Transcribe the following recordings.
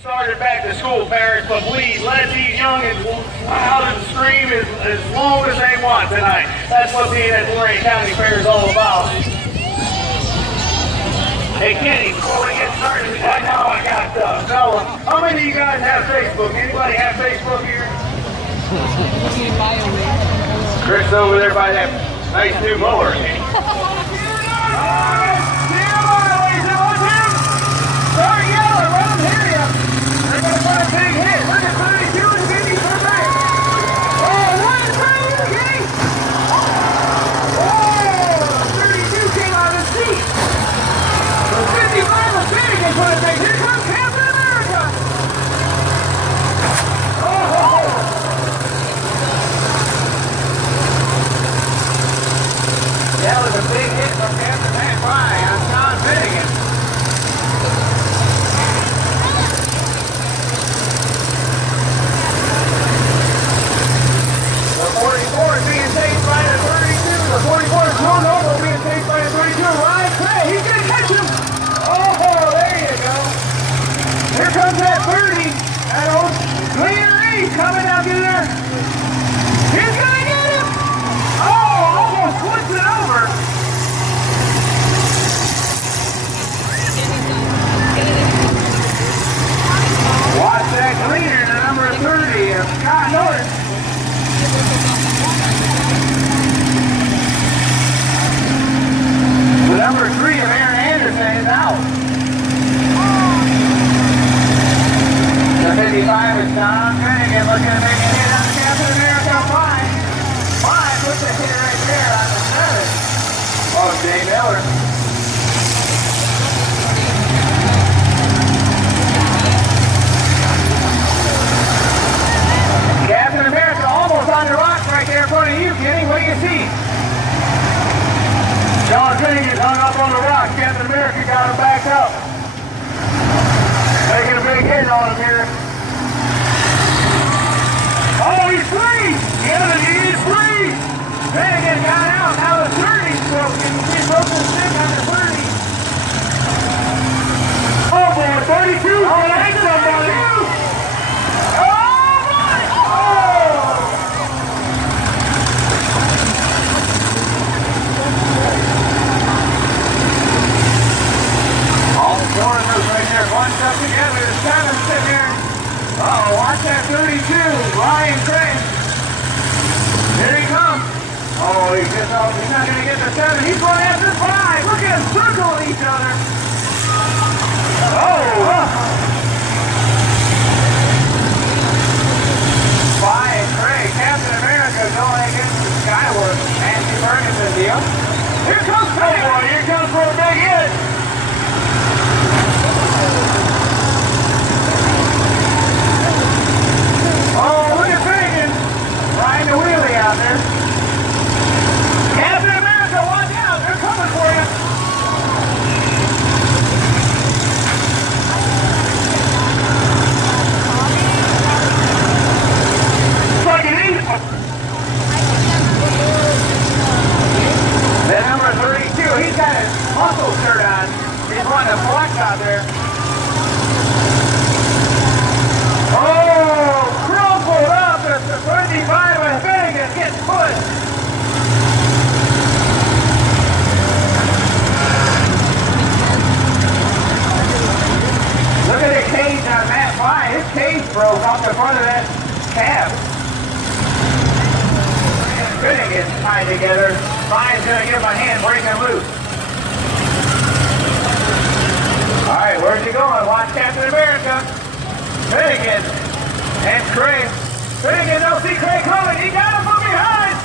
Started back to school, parents, but please let these youngins out and scream as long as they want tonight. That's what being at Lorain County Fair is all about. Hey Kenny, before we get started, I know I got fella. How many of you guys have Facebook? Anybody have Facebook here? Chris over there by that nice new mower, Kenny. Start yelling, let them hear you. They're going to put a big hit. Look at 32 and 50 for back. Oh, what is that, Kenny? Oh, 32 came out of his seat. 55 was big and put a big hit. Here comes Captain America. Oh. That was a big hit from Captain McFly on John Finnegan. The 44 is being chased by the 32. The 44 is going over, being chased by the 32. Ryan Cray, he's going to catch him. Oh, there you go. Here comes that 30. That old Leader Reed coming out in there. He's going to get him. Oh, almost flips it over. Watch that leader, the number 30 of Scott Norris. The number 3 of Aaron Anderson is out. The 55 is Don Finnegan looking to make a hit on Captain America 5. 5 puts a hit right there on the 7. Oh, Jay Miller. Captain America almost on the rocks right there in front of you, Kenny. What do you see? John Finnegan hung up on the rock. Captain America got him back up. Making a big hit on him here. Oh, he's free! He's free! Finnegan got out. Now the 30's broken. He broke the stick on the 30. Oh, boy, 32. Oh, that's somebody. Foreigners right there, bunched up together. The 7 sitting here. Uh-oh, watch that 32. Ryan Cray. Here he comes. Oh, he's not going to get the 7. He's going after 5. Look at them circling each other. Oh, 5, Cray. Captain America going against the Skyworks. Nancy Ferguson deal. Here comes Cray. Oh, boy, here comes for a big hit. Oh, look at Finnegan riding the wheelie out there. Captain America, watch out. They're coming for you. Take it easy. The number 32, he's got his muscle shirt on. He's wanting to flex out there. Oh, crumpled up at the 35 and Finnegan gets pushed. Look at the cage on Matt Fine. His cage broke off the front of that cab. Finnegan tied together. Fine's going to give him a hand, break him loose. All right, where's he going? Watch Captain America. Finnegan and Cray. Finnegan don't see Cray coming. He got him from behind.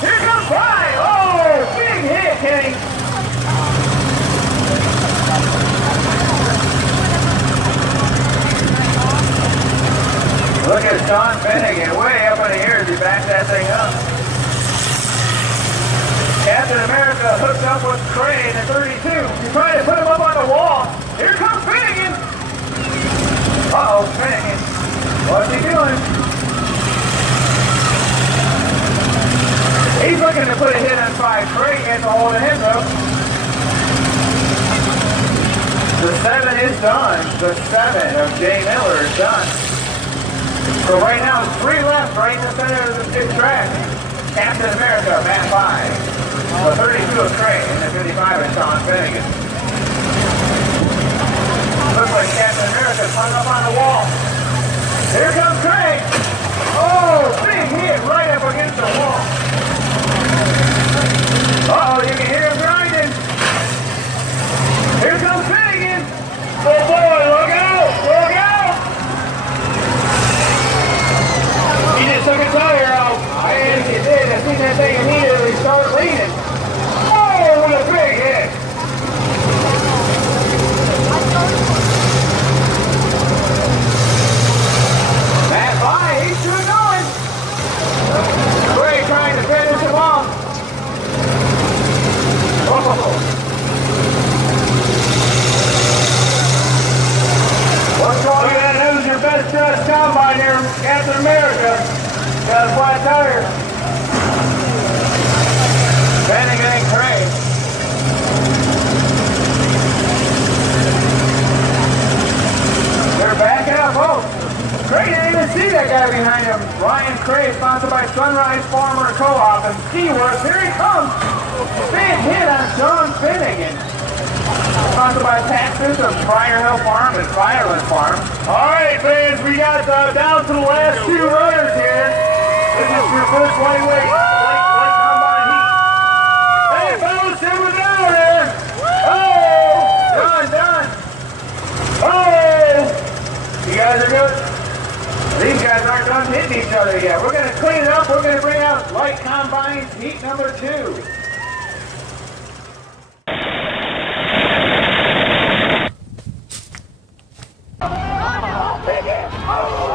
Here comes Fine. Oh, big hit, Kenny. Look at Sean Finnegan way up in the air as he backs that thing up. Captain America hooked up with Cray. done. The 7 of Jay Miller is done. So right now, 3 left right in the center of the 6 track. Captain America, Matt 5. The 32 of Craig, and the 55 is Sean Finnegan. Looks like Captain America's hung up on the wall. Here comes Craig. Oh, big hit right up against the wall. Uh-oh, you can hear him grinding. Here comes Finnegan. Oh boy, look out, look out. He just took a tire out. I think he did. I think that thing immediately started leaning. Oh, what a big hit. Matt by, he's still going. Gray trying to finish him off. Oh. What's going on? Look at that, who's your best combine here, Captain America. Got a flat tire. Finnegan and Craig. They're backing up. Oh, Craig didn't even see that guy behind him. Ryan Craig, sponsored by Sunrise Farmer Co-op and Ski-Works. Here he comes. Big hit on Sean Finnegan. Sponsored by Tax Systems, Prior Hill Farm and Fireland Farm. All right, fans, we got down to the last 2 runners here. This is your first lightweight combine heat. Hey, fellas, simmer down there. Oh, done. Oh, you guys are good. These guys aren't done hitting each other yet. We're going to clean it up. We're going to bring out light combines heat number 2. Oh!